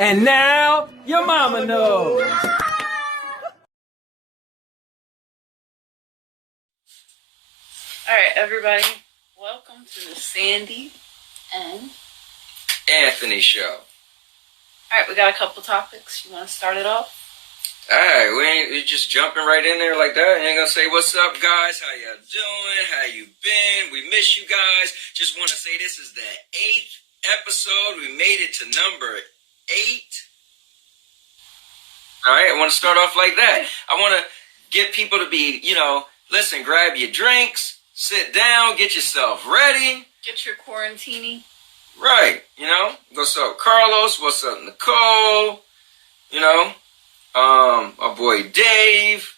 And now your mama knows. Alright, everybody. Welcome to the Sandy and Anthony show. Alright, we got a couple topics. You want to start it off? Alright, we just jumping right in there like that. You ain't gonna say, what's up, guys? How you doing? How you been? We miss you guys. Just want to say this is the 8th episode. We made it to number 8. Alright, I want to start off like that. I want to get people to be, listen, grab your drinks, sit down, get yourself ready. Get your quarantini. Right, what's up, Carlos? What's up, Nicole? My boy Dave.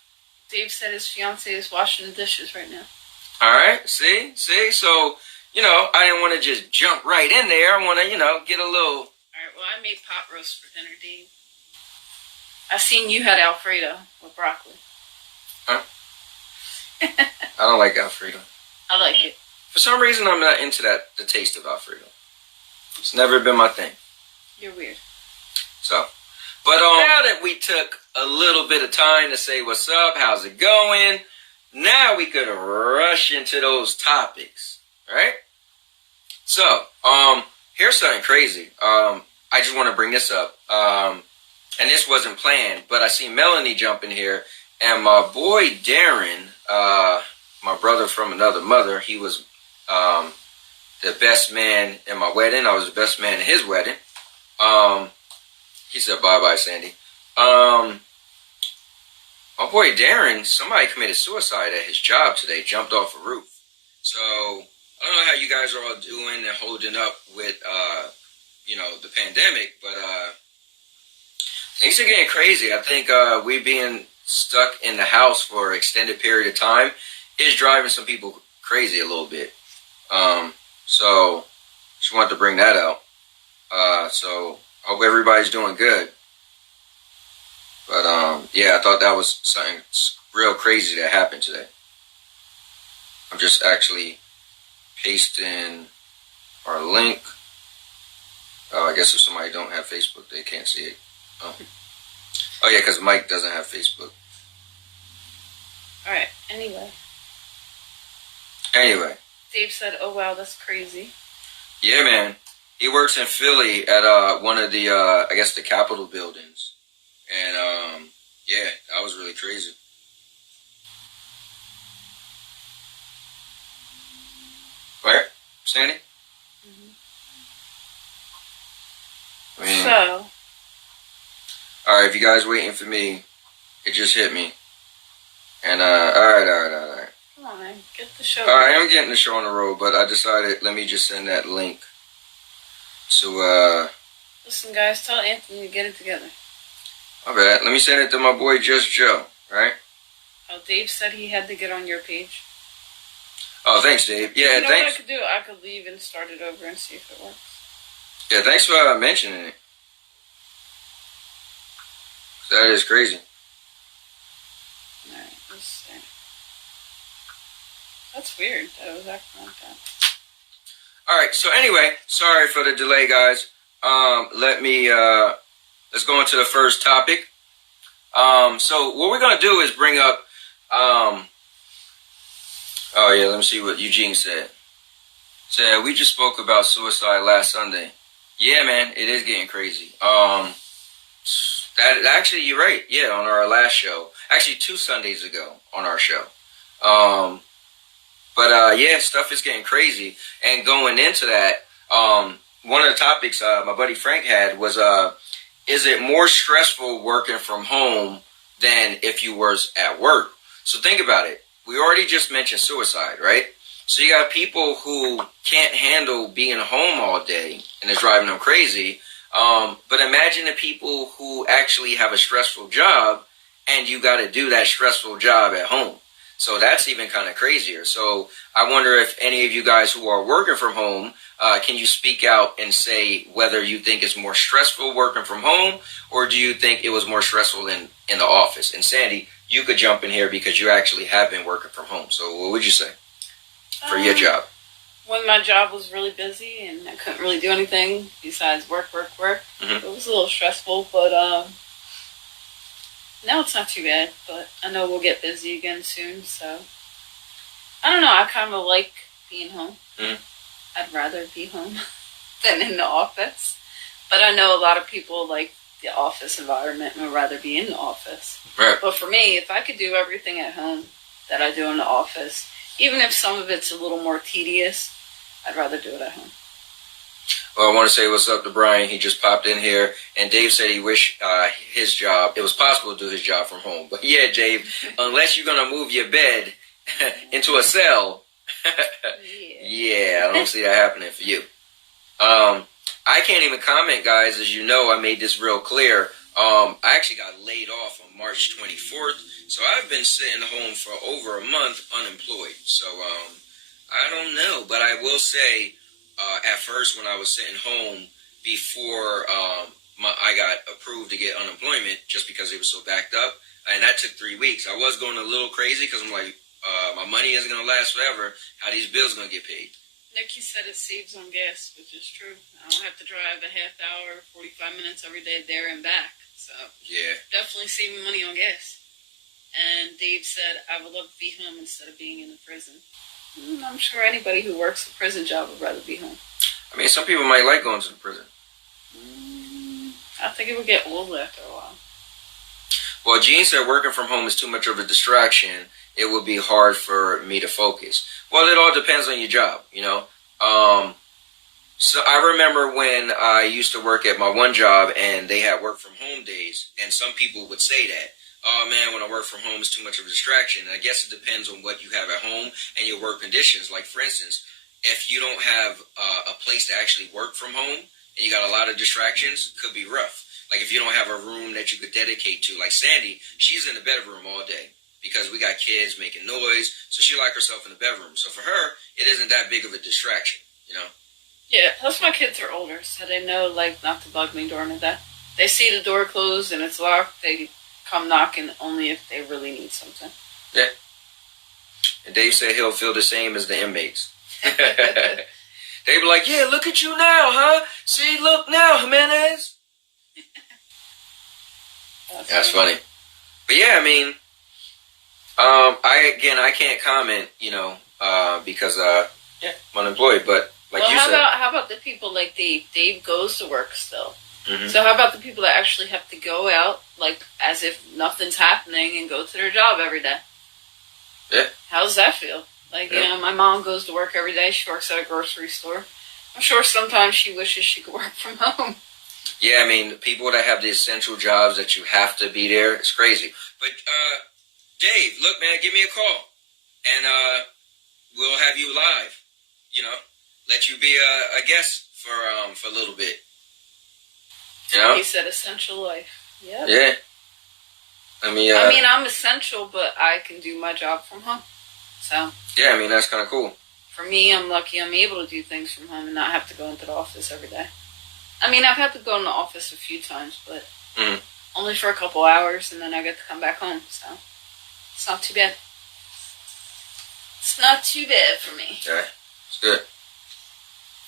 Dave said his fiance is washing the dishes right now. All right, see? So, I didn't want to just jump right in there. I want to, get a little... All right, well, I made pot roast for dinner, Dave. I seen you had Alfredo with broccoli. Huh? I don't like Alfredo. I like it. For some reason, I'm not into the taste of Alfredo. It's never been my thing. You're weird. So, but now that we took a little bit of time to say what's up, how's it going, now we could rush into those topics, right? So, here's something crazy. I just want to bring this up. And this wasn't planned, but I see Melanie jump in here, and my boy Darren, my brother from another mother, he was the best man in my wedding. I was the best man in his wedding. He said, bye-bye, Sandy. My boy Darren, somebody committed suicide at his job today, jumped off a roof. So, I don't know how you guys are all doing and holding up with, the pandemic, but things are getting crazy. I think we being stuck in the house for an extended period of time is driving some people crazy a little bit. So, just wanted to bring that out. So, hope everybody's doing good. But, yeah, I thought that was something real crazy that happened today. I'm just actually pasting our link. I guess if somebody don't have Facebook, they can't see it. Oh yeah, because Mike doesn't have Facebook. Alright, anyway. Dave said, oh wow, that's crazy. Yeah, man. He works in Philly at one of the, I guess the Capitol buildings. And, yeah, that was really crazy. Where? Sandy? Mm-hmm. I mean, so... Alright, if you guys waiting for me, it just hit me. And, alright. Come on, man. Get the show. Alright, I'm getting the show on the road, but I decided, let me just send that link to, Listen, guys, tell Anthony to get it together. My bad. Let me send it to my boy Just Joe, right? Oh, Dave said he had to get on your page. Oh, thanks, Dave. Yeah, you know thanks. What I could do? I could leave and start it over and see if it works. Yeah, thanks for mentioning it. That is crazy. Alright, let's see. That's weird that it was acting like that. Alright, so anyway, sorry for the delay, guys. Let's go into the first topic. So what we're going to do is bring up, oh yeah, let me see what Eugene said. Said, we just spoke about suicide last Sunday. Yeah, man, it is getting crazy. Actually, you're right. Yeah, on our last show. Actually, 2 Sundays ago on our show. Yeah, stuff is getting crazy. And going into that, one of the topics my buddy Frank had was, is it more stressful working from home than if you was at work? So think about it. We already just mentioned suicide, right? So you got people who can't handle being home all day and it's driving them crazy. But imagine the people who actually have a stressful job and you got to do that stressful job at home. So that's even kind of crazier. So I wonder if any of you guys who are working from home, can you speak out and say whether you think it's more stressful working from home or do you think it was more stressful in the office? And Sandy, you could jump in here because you actually have been working from home. So what would you say for your job? When my job was really busy and I couldn't really do anything besides work, Mm-hmm. it was a little stressful, but now it's not too bad. But I know we'll get busy again soon, so I don't know. I kind of like being home. Mm. I'd rather be home than in the office. But I know a lot of people like the office environment and would rather be in the office. Right. But for me, if I could do everything at home that I do in the office, even if some of it's a little more tedious, I'd rather do it at home. Well, I want to say what's up to Brian. He just popped in here, and Dave said he wished his job, it was possible to do his job from home. But yeah, Dave, unless you're going to move your bed into a cell, yeah, I don't see that happening for you. I can't even comment, guys. As you know, I made this real clear. I actually got laid off on March 24th, so I've been sitting home for over a month unemployed. So I don't know, but I will say, at first when I was sitting home before I got approved to get unemployment, just because it was so backed up, and that took 3 weeks, I was going a little crazy because I'm like, my money isn't going to last forever. How these bills going to get paid? Nikki said it saves on gas, which is true. I don't have to drive a half hour, 45 minutes every day there and back. So yeah, definitely saving money on gas. And Dave said, I would love to be home instead of being in a prison. I'm sure anybody who works a prison job would rather be home. I mean, some people might like going to the prison. I think it would get old after a while. Well, Gene said working from home is too much of a distraction. It would be hard for me to focus. Well, it all depends on your job, you know. So I remember when I used to work at my one job and they had work from home days, and some people would say that, oh man, when I work from home, it's too much of a distraction. And I guess it depends on what you have at home and your work conditions. Like, for instance, if you don't have a place to actually work from home and you got a lot of distractions, it could be rough. Like if you don't have a room that you could dedicate to, like Sandy, she's in the bedroom all day because we got kids making noise, so she like herself in the bedroom. So for her, it isn't that big of a distraction, you know? Yeah, plus my kids are older, so they know, like, not to bug me during the day. They see the door closed and it's locked, they come knocking only if they really need something. Yeah. And Dave said he'll feel the same as the inmates. They be like, yeah, look at you now, huh? See, look now, Jimenez. That's funny. But yeah, I mean, I can't comment, you know, because yeah, I'm unemployed. But like you said, how about the people like Dave? Dave goes to work still. Mm-hmm. So how about the people that actually have to go out like as if nothing's happening and go to their job every day? Yeah. How does that feel? Like, yeah. You know, my mom goes to work every day. She works at a grocery store. I'm sure sometimes she wishes she could work from home. Yeah, I mean, people that have the essential jobs that you have to be there, it's crazy. But, Dave, look, man, give me a call. And we'll have you live, you know. Let you be a guest for a little bit. You know? He said essential life. Yep. Yeah. I mean, I'm essential, but I can do my job from home. So. Yeah, I mean, that's kind of cool. For me, I'm lucky I'm able to do things from home and not have to go into the office every day. I mean, I've had to go in the office a few times, but only for a couple hours, and then I get to come back home, so it's not too bad. It's not too bad for me. Okay, it's good.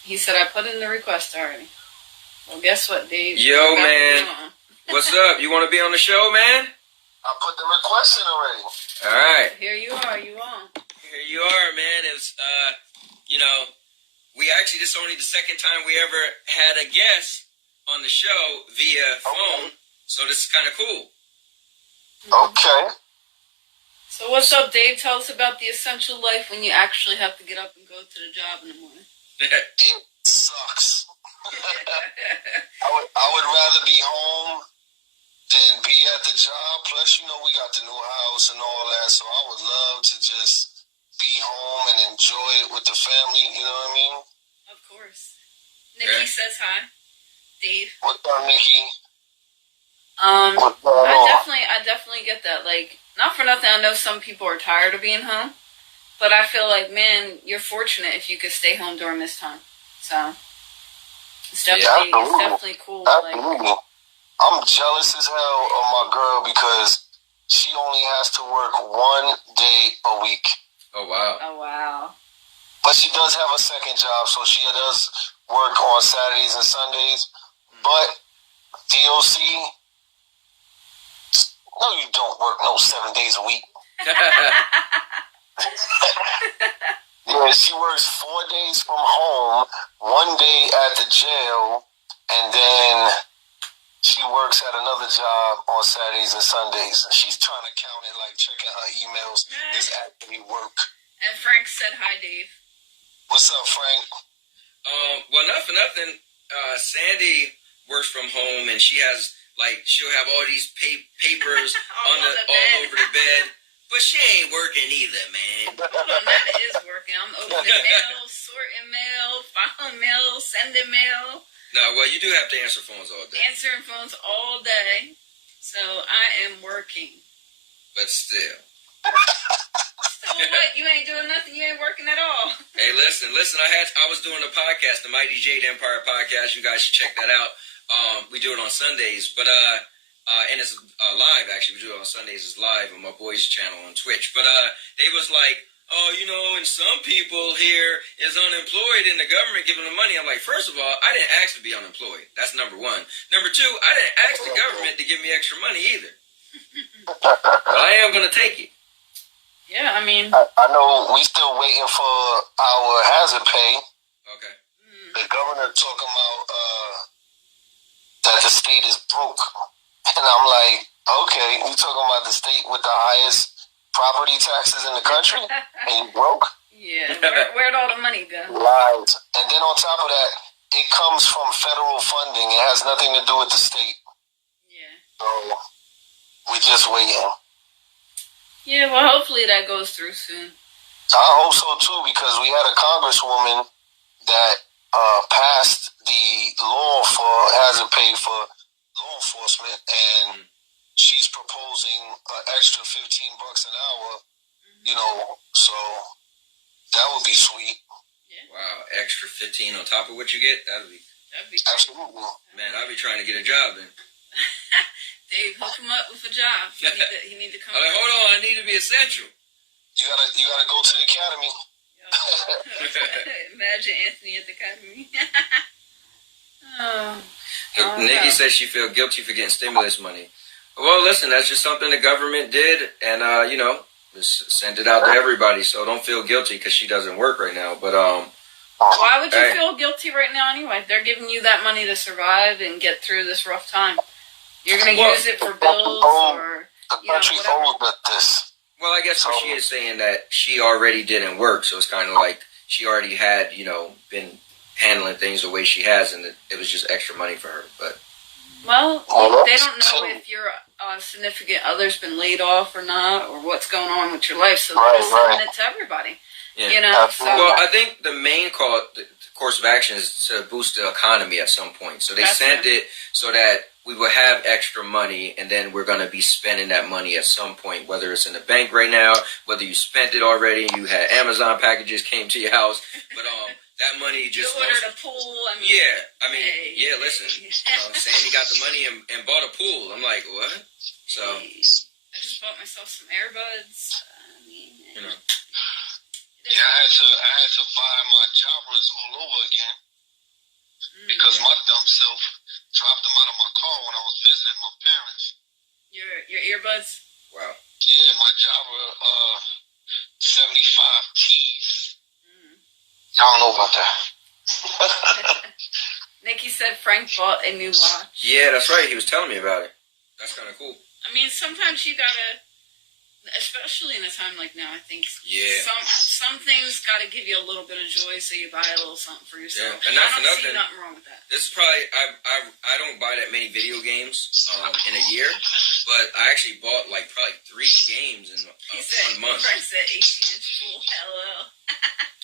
He said I put in the request already. Well, guess what, Dave? Yo, man. What's up? You want to be on the show, man? I put the request in already. All right. Here you are. You on? Here you are, man. It's, you know, this is only the second time we ever had a guest on the show via phone. So this is kind of cool. Okay. So what's up, Dave? Tell us about the essential life when you actually have to get up and go to the job in the morning. It sucks. I would rather be home than be at the job. Plus, you know, we got the new house and all that, so I would love to just be home and enjoy it with the family, you know what I mean? Of course. Nikki says hi. Dave. What's up, Nikki? I definitely get that. Like, not for nothing, I know some people are tired of being home, but I feel like, man, you're fortunate if you could stay home during this time. So, it's definitely cool. Absolutely. Like, I'm jealous as hell of my girl because she only has to work 1 day a week. Oh, wow. Oh, wow. But she does have a second job, so she does work on Saturdays and Sundays. But see, no, you don't work no 7 days a week. Yeah, she works 4 days from home, 1 day at the jail, and then she works at another job on Saturdays and Sundays. She's trying to count it, like checking her emails. It's actually work. And Frank said hi, Dave. What's up, Frank? Well, not for nothing. Sandy works from home, and she'll have all these papers all over the bed. But she ain't working either, man. Hold on, that is working. I'm opening mail, sorting mail, filing mail, sending mail. No, well, you do have to answer phones all day. Answering phones all day. So I am working. But still. Still what? You ain't doing nothing. You ain't working at all. Hey, listen. I was doing a podcast, the Mighty Jade Empire podcast. You guys should check that out. We do it on Sundays, but and it's live, actually. We do it on Sundays. It's live on my boys' channel on Twitch. But they was like, oh, and some people here is unemployed and the government giving them money. I'm like, first of all, I didn't ask to be unemployed. That's number one. Number two, I didn't ask the government to give me extra money either. But I am going to take it. Yeah, I mean. I know we still waiting for our hazard pay. Okay. The governor talking about that the state is broke. And I'm like, okay, you talking about the state with the highest property taxes in the country? And you broke? Yeah, where'd all the money go? Lies. And then on top of that, it comes from federal funding. It has nothing to do with the state. Yeah. So we're just waiting. Yeah, well, hopefully that goes through soon. I hope so too, because we had a congresswoman that passed the law for hazard pay for law enforcement, and she's proposing an extra $15 an hour. So that would be sweet. Yeah. Wow, extra 15 on top of what you get? That'd be absolutely. Man, I'd be trying to get a job then. Dave, hook him up with a job. You need to come. I'm like, hold on, I need to be essential. You gotta go to the academy. Imagine Anthony at the academy. Nikki says she feel guilty for getting stimulus money. Well, listen, that's just something the government did, and just send it out to everybody. So don't feel guilty because she doesn't work right now. But why would you feel guilty right now anyway? They're giving you that money to survive and get through this rough time. You're gonna use it for bills or whatever. This. Well, I guess what she is saying that she already didn't work, so it's kind of like she already had, been handling things the way she has, and it was just extra money for her. But they don't know if your significant other's been laid off or not, or what's going on with your life, so they're just sending it to everybody. Yeah. So, well, I think the main course of action is to boost the economy at some point. So they sent it so that we will have extra money, and then we're going to be spending that money at some point, whether it's in the bank right now, whether you spent it already, you had Amazon packages came to your house, but that money just... You ordered a pool. Listen, Sandy got the money and bought a pool. I'm like, what? So... I just bought myself some earbuds. Yeah, I had to buy my jobbers all over again because my dumb self dropped them out of my car when I was visiting my parents. Your earbuds? Wow. Yeah, my jobber 75 T's. Y'all know about that. Nikki said Frank bought a new watch. Yeah, that's right. He was telling me about it. That's kind of cool. I mean, sometimes you gotta, especially in a time like now, I think some things gotta give you a little bit of joy, so you buy a little something for yourself. Yeah, and not I for don't nothing. see nothing wrong with that. This is probably I don't buy that many video games in a year, but I actually bought probably 3 games in 1 month. Frank said 18-inch pool. Hello.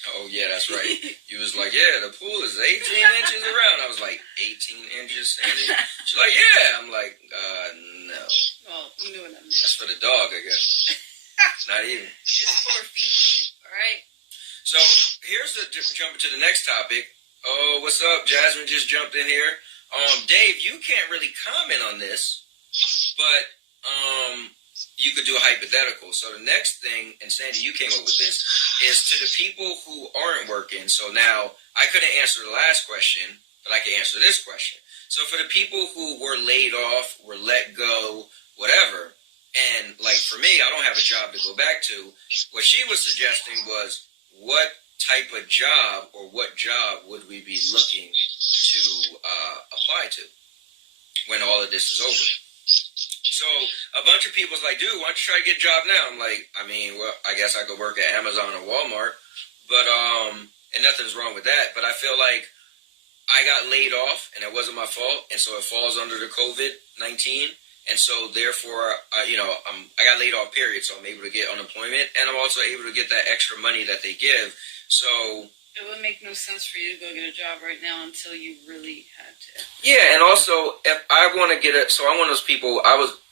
Oh yeah, that's right. He was like, yeah, the pool is 18 inches around. I was like, 18 inches, Sandy? She's like, yeah. I'm like, no. Well, you know what I mean. That's for the dog, I guess. Not even. It's 4 feet deep, alright? So, here's jumping to the next topic. Oh, what's up? Jasmine just jumped in here. Dave, you can't really comment on this, but you could do a hypothetical. So the next thing, and Sandy, you came up with this, is to the people who aren't working. So now, I couldn't answer the last question, but I can answer this question. So for the people who were laid off, were let go, whatever, and like for me, I don't have a job to go back to. What she was suggesting was, what type of job or what job would we be looking to apply to when all of this is over? So a bunch of people's like, dude, why don't you try to get a job now? I'm like, I mean, well, I guess I could work at Amazon or Walmart, but and nothing's wrong with that. But I feel like I got laid off, and it wasn't my fault, and so it falls under the COVID-19, and so therefore, I got laid off. Period. So I'm able to get unemployment, and I'm also able to get that extra money that they give. So it would make no sense for you to go get a job right now until you really had to. Yeah, and also if I want to get it, so I'm one of those people.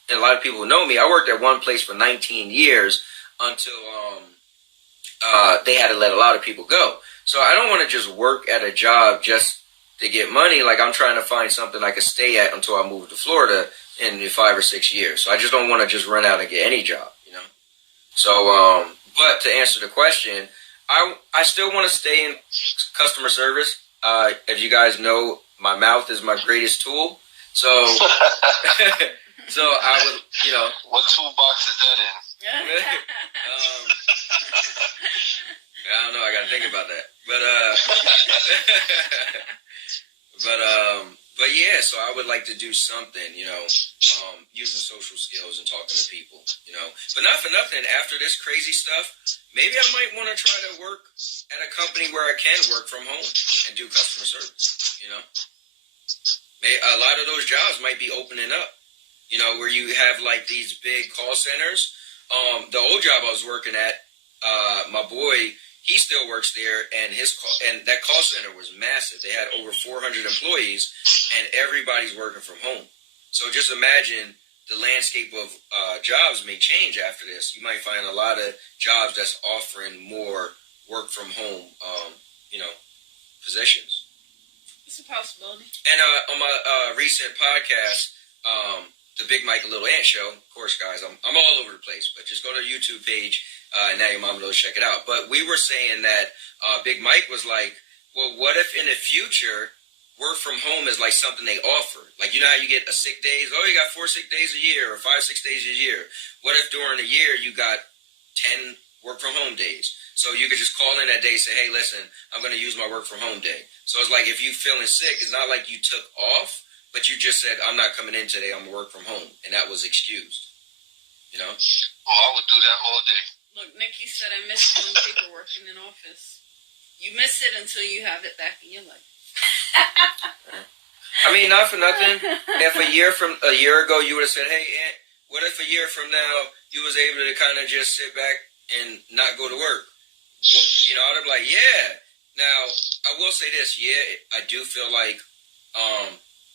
And a lot of people who know me, I worked at one place for 19 years until they had to let a lot of people go. So I don't want to just work at a job just to get money. Like, I'm trying to find something I could stay at until I move to Florida in 5 or 6 years. So I just don't want to just run out and get any job, you know. So, but to answer the question, I still want to stay in customer service. As you guys know, my mouth is my greatest tool. So. So I would, What toolbox is that in? I don't know. I got to think about that. But yeah. So I would like to do something, using social skills and talking to people, But not for nothing. After this crazy stuff, maybe I might want to try to work at a company where I can work from home and do customer service. A lot of those jobs might be opening up. Where you have like these big call centers. The old job I was working at, my boy, he still works there, and that call center was massive. They had over 400 employees, and everybody's working from home. So just imagine the landscape of jobs may change after this. You might find a lot of jobs that's offering more work from home, positions. It's a possibility. And on my recent podcast, the BigMike.LittleAnt show, of course, guys, I'm all over the place, but just go to the YouTube page, and now your mama knows, check it out. But we were saying that Big Mike was like, well, what if in the future, work from home is like something they offer? Like, how you get a sick days? Oh, you got 4 sick days a year, or 5, 6 days a year. What if during the year you got 10 work from home days? So you could just call in that day and say, hey, listen, I'm going to use my work from home day. So it's like, if you feeling sick, it's not like you took off, but you just said, I'm not coming in today, I'm going to work from home. And that was excused. Oh, I would do that all day. Look, Nikki said, I miss doing paperwork in an office. You miss it until you have it back in your life. I mean, not for nothing. If a year ago you would have said, hey, Aunt, what if a year from now you was able to kind of just sit back and not go to work? Well, I'd be like, yeah. Now, I will say this. Yeah, I do feel like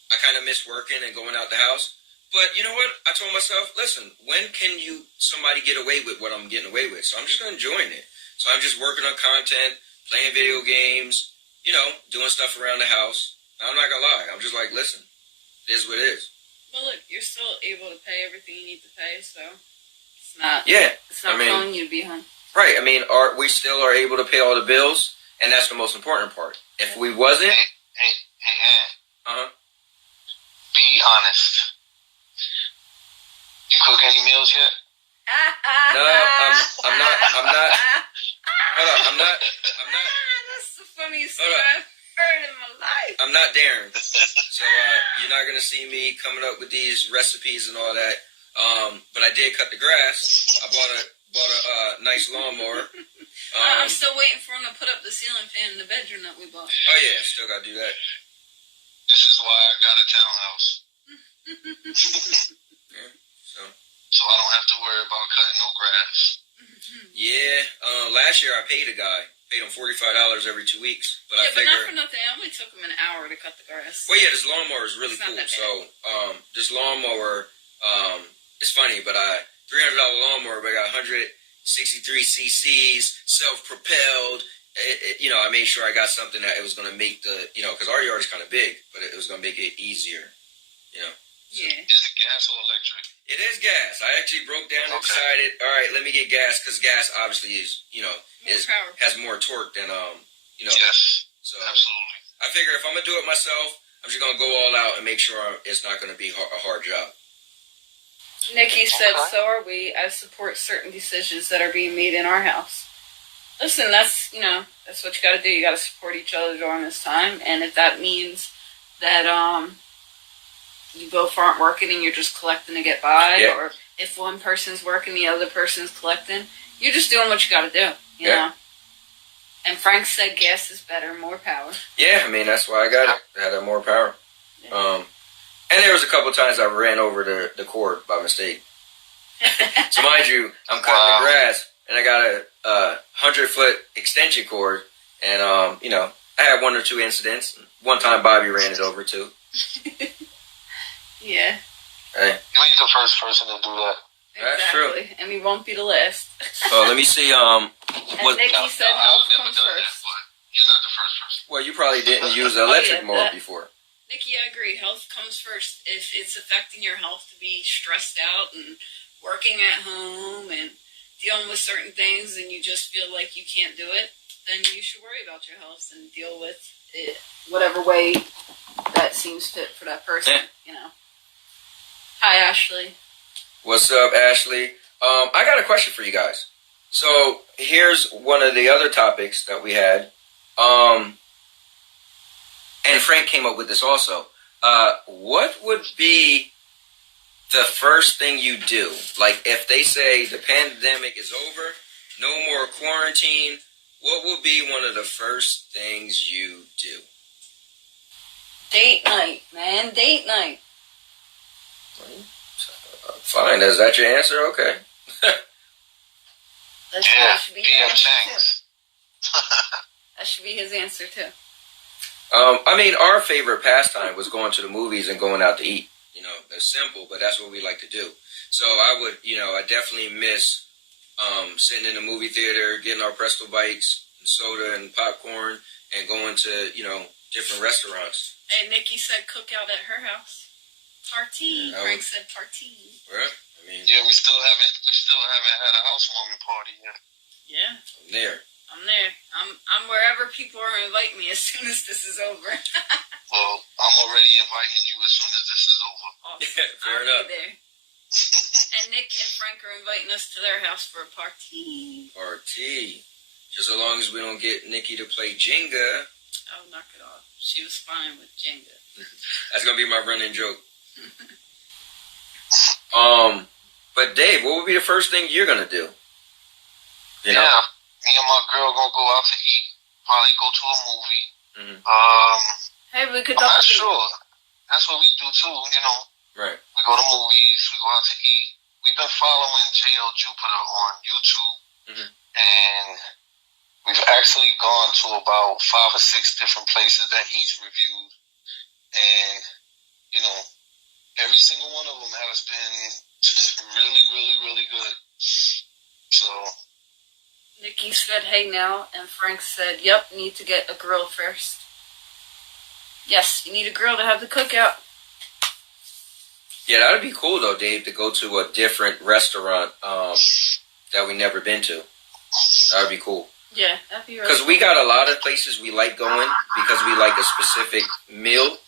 I kind of miss working and going out the house. But you know what? I told myself, listen, when can somebody get away with what I'm getting away with? So I'm just going to join it. So I'm just working on content, playing video games, doing stuff around the house. I'm not going to lie. I'm just like, listen, it is what it is. Well, look, you're still able to pay everything you need to pay, so it's not calling you to be home. Right. I mean, we still are able to pay all the bills, and that's the most important part. If we wasn't... Hey, Aunt. Uh-huh. Be honest. You cook any meals yet? No, I'm not. Hold on, I'm not. That's the funniest thing I've heard in my life. I'm not Darren. So you're not going to see me coming up with these recipes and all that. But I did cut the grass. I bought a nice lawnmower. I'm still waiting for him to put up the ceiling fan in the bedroom that we bought. Oh, yeah, still got to do that. This is why I got a townhouse. Yeah, so I don't have to worry about cutting no grass. Yeah, last year I paid a guy. Paid him $45 every 2 weeks. But I figured, not for nothing. It only took him an hour to cut the grass. Well, yeah, this lawnmower is really cool. So this lawnmower, it's funny, but $300 lawnmower, but I got 163 cc's, self-propelled. I made sure I got something that it was going to make because our yard is kind of big, but it was going to make it easier, Yeah. Is it gas or electric? It is gas. I actually broke down and decided, all right, let me get gas, because gas obviously is, has more torque than, Yes, So absolutely. I figure if I'm going to do it myself, I I'm just gonna go all out and make sure it's not gonna be a hard job. Nikki said, so are we. I support certain decisions that are being made in our house. Listen, that's what you got to do. You got to support each other during this time. And if that means that you both aren't working and you're just collecting to get by, or if one person's working, the other person's collecting, you're just doing what you got to do, you know? And Frank said gas is better, more power. Yeah, I mean, that's why I got it. I had more power. Yeah. And there was a couple times I ran over the cord by mistake. So mind you, I'm cutting the grass, and I got a 100-foot extension cord, and I had one or two incidents. One time Bobby ran it over too. Yeah. Hey. You ain't the first person to do that. That's true. And he won't be the last. Oh, let me see. And Nikki said health comes first. But you're not the first person. Well, you probably didn't use the electric mower before. Nikki, I agree. Health comes first. If it's affecting your health to be stressed out and working at home and dealing with certain things and you just feel like you can't do it, then you should worry about your health and deal with it whatever way that seems fit for that person, Hi, Ashley. What's up, Ashley? I got a question for you guys. So here's one of the other topics that we had. And Frank came up with this also. What would be the first thing you do? Like, if they say the pandemic is over, no more quarantine, what would be one of the first things you do? Date night, man. Date night. Fine. Is that your answer? Okay. That should be his answer Chang's. too. That should be his answer too. I mean, our favorite pastime was going to the movies and going out to eat. It's simple, but that's what we like to do. So I would, I definitely miss sitting in the movie theater, getting our Presto Bites, and soda and popcorn, and going to, different restaurants. Hey, Nikki said cookout at her house. Party. Frank said party. Well, I mean, we still haven't had a housewarming party yet. Yeah. I'm there. I'm wherever people are inviting me as soon as this is over. Well, I'm already inviting you as soon as this is over. Awesome. Yeah, fair enough. There. And Nick and Frank are inviting us to their house for a party. Party. Just as long as we don't get Nikki to play Jenga. Oh, knock it off. She was fine with Jenga. That's gonna be my running joke. But Dave, what would be the first thing you're gonna do? Me and my girl gonna go out to eat. Probably go to a movie. Mm-hmm. Hey, we could. I'm not sure. That's what we do too. Right. We go to movies. We go out to eat. We've been following JL Jupiter on YouTube, and we've actually gone to about 5 or 6 different places that he's reviewed, and every single one of them has been really, really, really good. So. Nikki said, hey now, and Frank said, yep, need to get a grill first. Yes, you need a grill to have the cookout. Yeah, that would be cool, though, Dave, to go to a different restaurant that we never been to. That would be cool. Yeah, that'd be really Because we got a lot of places we like going because we like a specific meal.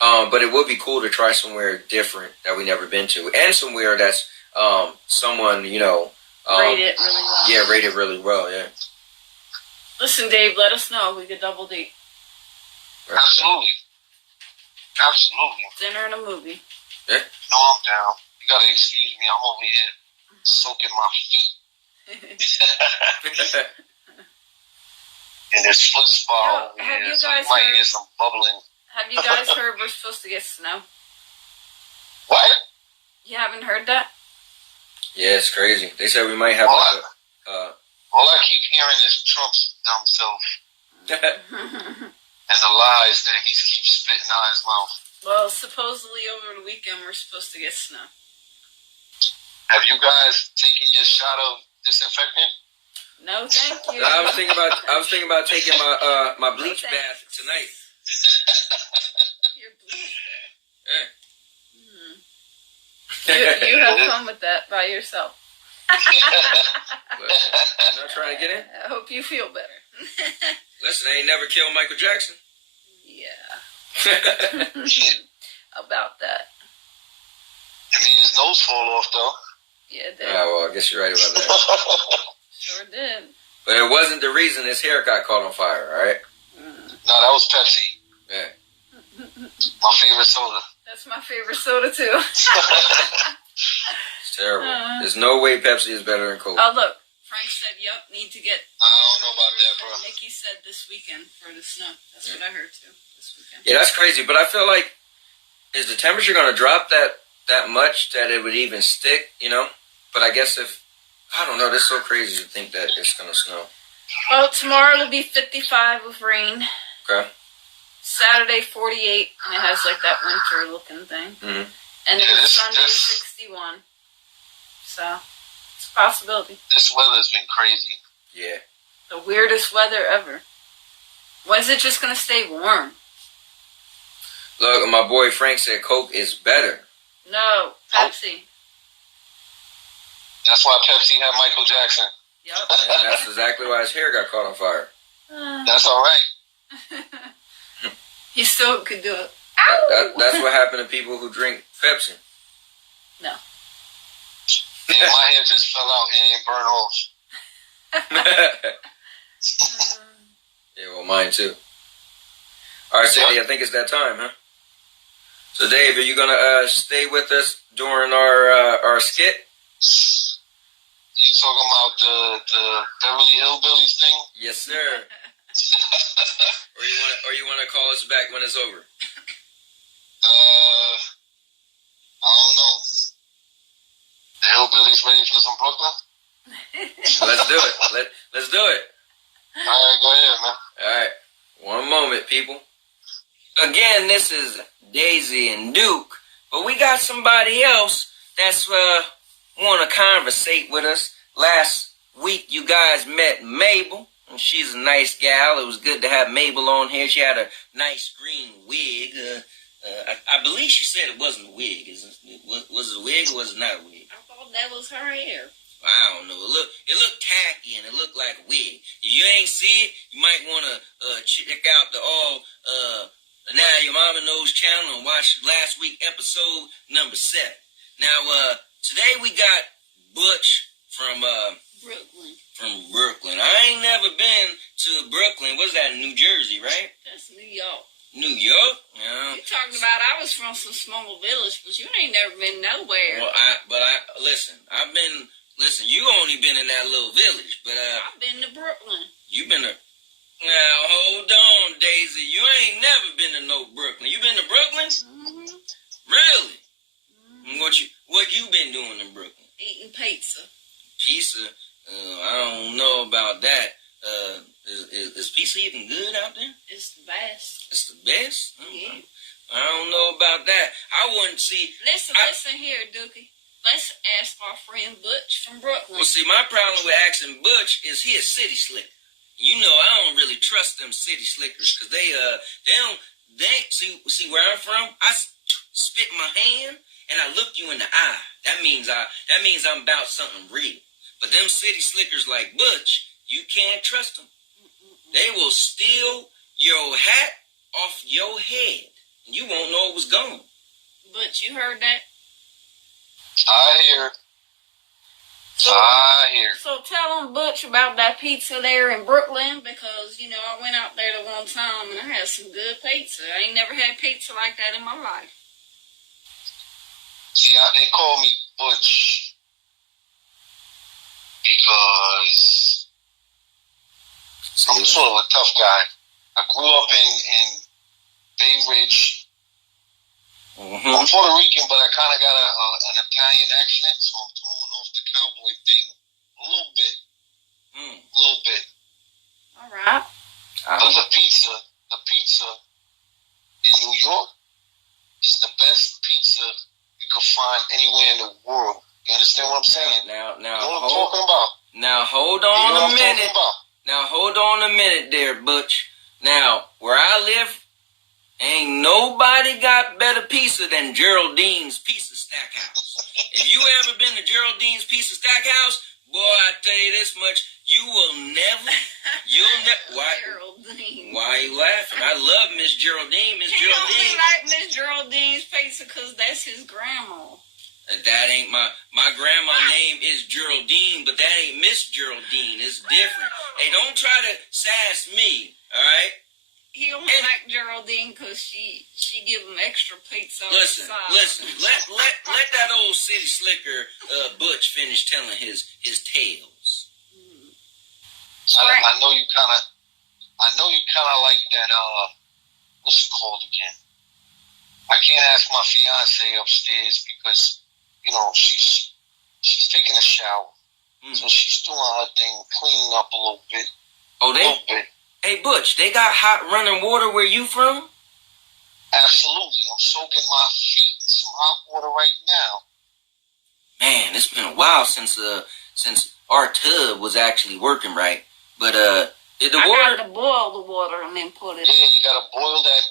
But it would be cool to try somewhere different that we never been to. And somewhere that's someone, rated really well. Yeah, rated really well, yeah. Listen, Dave, let us know. We could double date. Absolutely. Dinner and a movie. Yeah. No, I'm down. You gotta excuse me. I'm over here soaking my feet in this foot spa over have here. you So guys you might heard- hear some bubbling. Have you guys heard we're supposed to get snow? What? You haven't heard that? Yeah, it's crazy. They said we might have All I keep hearing is Trump's dumb self and the lies that he keeps spitting out his mouth. Well, supposedly over the weekend we're supposed to get snow. Have you guys taken your shot of disinfectant? No, thank you. I was thinking about taking my bleach bath tonight. Your bleach Yeah. You have fun with that by yourself. Listen, I'm not trying to get in. I hope you feel better. Listen, they ain't never killed Michael Jackson. Yeah. About that. It made his nose fall off, though. Yeah, it did. Oh, well, I guess you're right about that. Sure did. But it wasn't the reason his hair got caught on fire, all right? No, that was Pepsi. Yeah. My favorite soda. That's my favorite soda, too. It's terrible. There's no way Pepsi is better than Coke. Oh, look. Frank said, "Yup, need to get." I don't know about that, bro. Nikki said this weekend for the snow. That's what I heard too. This weekend. Yeah, that's crazy. But I feel like, is the temperature going to drop that much that it would even stick? You know. But I guess I don't know. That's so crazy to think that it's going to snow. Well, tomorrow it'll be 55 with rain. Okay. Saturday 48, and it has like that winter looking thing. Mm-hmm. And then Sunday 61. So. It's a possibility. This weather's been crazy. Yeah. The weirdest weather ever. When is it just going to stay warm? Look, my boy Frank said Coke is better. No, Pepsi. That's why Pepsi had Michael Jackson. Yep. And that's exactly why his hair got caught on fire. That's all right. He still could do it. Ow! That's what happened to people who drink Pepsi. No. Yeah, my hair just fell out and it burned off. Yeah, well, mine too. All right, Sadie, I think it's that time, huh? So, Dave, are you gonna stay with us during our skit? You talking about the Beverly Hillbillies thing? Yes, sir. or you wanna call us back when it's over? I don't know. The Hillbillies ready for some Brooklyn? Let's do it. Let's do it. All right, go ahead, man. All right. One moment, people. Again, this is Daisy and Duke, but we got somebody else that's want to conversate with us. Last week, you guys met Mabel, and she's a nice gal. It was good to have Mabel on here. She had a nice green wig. I believe she said it wasn't a wig. Was it a wig or was it not a wig? I thought that was her hair. I don't know. It looked tacky and it looked like a wig. If you ain't see it, you might want to check out the Now Your Mama Knows channel and watch last week episode number 7. Now today we got Butch from Brooklyn. From Brooklyn. I ain't never been to Brooklyn. What's that? New Jersey, right? That's New York. New York? Yeah. You talking about I was from some small village, but you ain't never been nowhere. Well, listen. Listen, you only been in that little village, but I've been to Brooklyn. You been to. Now hold on, Daisy. You ain't never been to no Brooklyn. You been to Brooklyn? Mm-hmm. Really? Mm-hmm. What you been doing in Brooklyn? Eating pizza. Pizza? I don't know about that. Is pizza even good out there? It's the best. It's the best? Yeah. I don't know about that. I wouldn't see. Listen here, Dookie. Let's ask our friend Butch from Brooklyn. Well, see, my problem with asking Butch is he a city slicker. You know, I don't really trust them city slickers because they see where I'm from. I spit my hand and I look you in the eye. That means I'm about something real. But them city slickers like Butch, you can't trust them. They will steal your hat off your head. And you won't know it was gone. Butch, you heard that? I hear. So tell them, Butch, about that pizza there in Brooklyn because, you know, I went out there the one time and I had some good pizza. I ain't never had pizza like that in my life. See, they call me Butch because I'm sort of a tough guy. I grew up in Bay Ridge. Mm-hmm. I'm Puerto Rican, but I kind of got an Italian accent, so I'm throwing off the cowboy thing a little bit. All right. But the pizza in New York is the best pizza you can find anywhere in the world. You understand what I'm saying? Now, you know what I'm talking about? Now, hold on a minute. Now, hold on a minute there, Butch. Now, where I live, ain't nobody got better pizza than Geraldine's Pizza Stackhouse. If you ever been to Geraldine's Pizza Stackhouse, boy, I tell you this much, you You will never. You'll never. Why? Geraldine. Why are you laughing? I love Miss Geraldine. Miss He Geraldine. only like Miss Geraldine's pizza because that's his grandma. That ain't my grandma name is Geraldine, but that ain't Miss Geraldine. It's different. Hey, don't try to sass me. All right. He don't like Geraldine because she give him extra pizza on Listen, the side. listen. Let that old city slicker Butch finish telling his tales. I know you kind of like that. What's it called again? I can't ask my fiance upstairs because she's taking a shower, so she's doing her thing, cleaning up a little bit. Oh, Hey, Butch, they got hot running water where you from? Absolutely. I'm soaking my feet in some hot water right now. Man, it's been a while since our tub was actually working right. But did the water? I got to boil the water and then put it. Yeah, you gotta boil that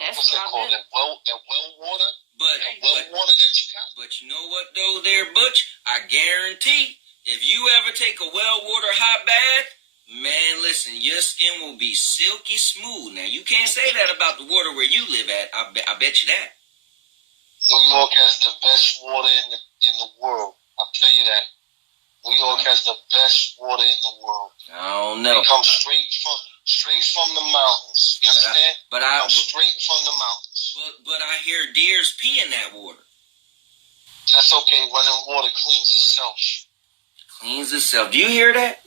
That's what's that called? That well water. But Water that you got. But you know what though, there, Butch? I guarantee if you ever take a well water hot bath, man, listen, your skin will be silky smooth. Now you can't say that about the water where you live at. I bet you that. New York has the best water in the world. I'll tell you that. New York has the best water in the world. I don't know. It comes straight from the mountains. You understand? But it comes straight from the mountains. But I hear deers pee in that water. That's okay. Running water cleans itself. Cleans itself. Do you hear that?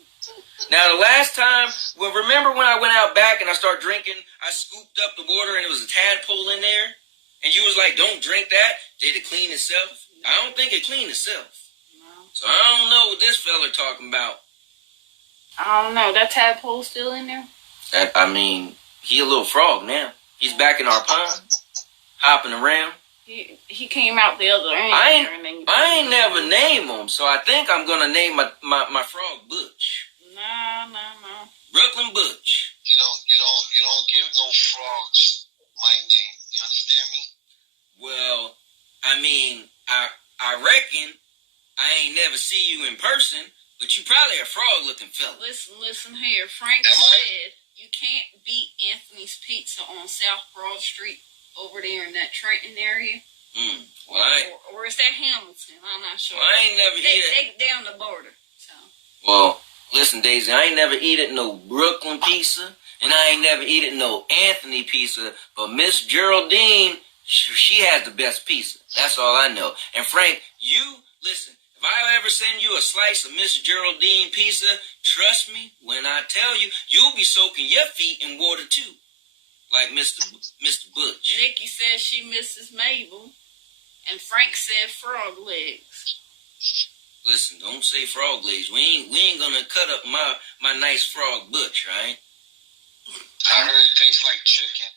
Now, the last time, remember when I went out back and I started drinking, I scooped up the water and it was a tadpole in there? And you was like, don't drink that. Did it clean itself? I don't think it cleaned itself. No. So I don't know what this fella talking about. I don't know. That tadpole's still in there? He a little frog now. He's back in our pond, hopping around. He came out the other end. I ain't never name him, so I think I'm going to name my frog Butch. No. Brooklyn Butch. You don't give no frogs my name. You understand me? Well, I reckon I ain't never see you in person, but you probably a frog-looking fella. Listen here. Frank said you can't beat Anthony's Pizza on South Broad Street over there in that Trenton area. Or is that Hamilton? I'm not sure. Well, I ain't never eat it. They down the border. So. Well, listen, Daisy, I ain't never eaten no Brooklyn pizza, and I ain't never eaten no Anthony pizza, but Miss Geraldine, she has the best pizza. That's all I know. And Frank, listen, if I ever send you a slice of Miss Geraldine pizza, trust me when I tell you, you'll be soaking your feet in water too. Like Mr. Butch. Nikki says she misses Mabel, and Frank said frog legs. Listen, don't say frog legs. We ain't gonna cut up my nice frog Butch, right? I heard it tastes like chicken.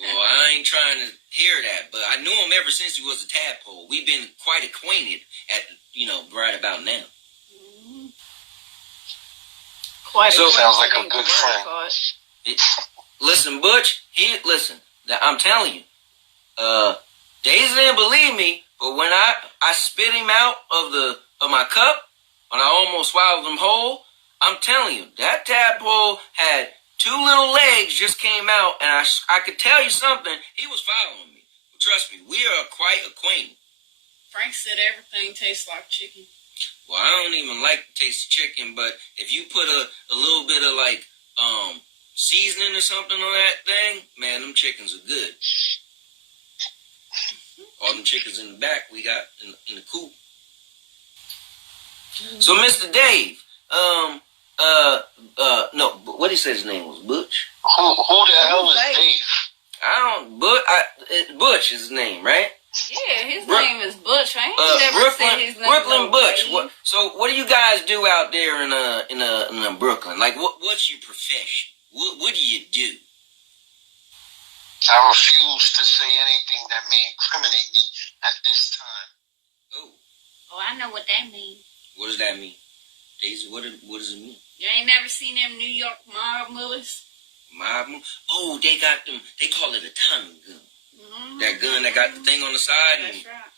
Well, I ain't trying to hear that, but I knew him ever since he was a tadpole. We've been quite acquainted right about now. Mm-hmm. Sounds like a good friend. Listen, Butch, I'm telling you, Daisy didn't believe me, but when I spit him out of my cup, and I almost swallowed him whole, I'm telling you, that tadpole had 2 little legs just came out, and I could tell you something, he was following me. Trust me, we are quite acquainted. Frank said everything tastes like chicken. Well, I don't even like the taste of chicken, but if you put a little bit of seasoning or something on that thing, man, them chickens are good. All them chickens in the back we got in the coop. So, Mr. Dave, no, what he said his name was Butch. Who the hell is Dave? Butch is his name, right? Yeah, his name is Butch. I ain't never said his name. Brooklyn Butch. So, what do you guys do out there in Brooklyn? Like, what's your profession? What do you do? I refuse to say anything that may incriminate me at this time. Oh, I know what that means. What does that mean? Daisy, what does it mean? You ain't never seen them New York mob movies? Mob movies? Oh, they got them. They call it a Tommy gun. Mm-hmm. That gun that got the thing on the side. That's right.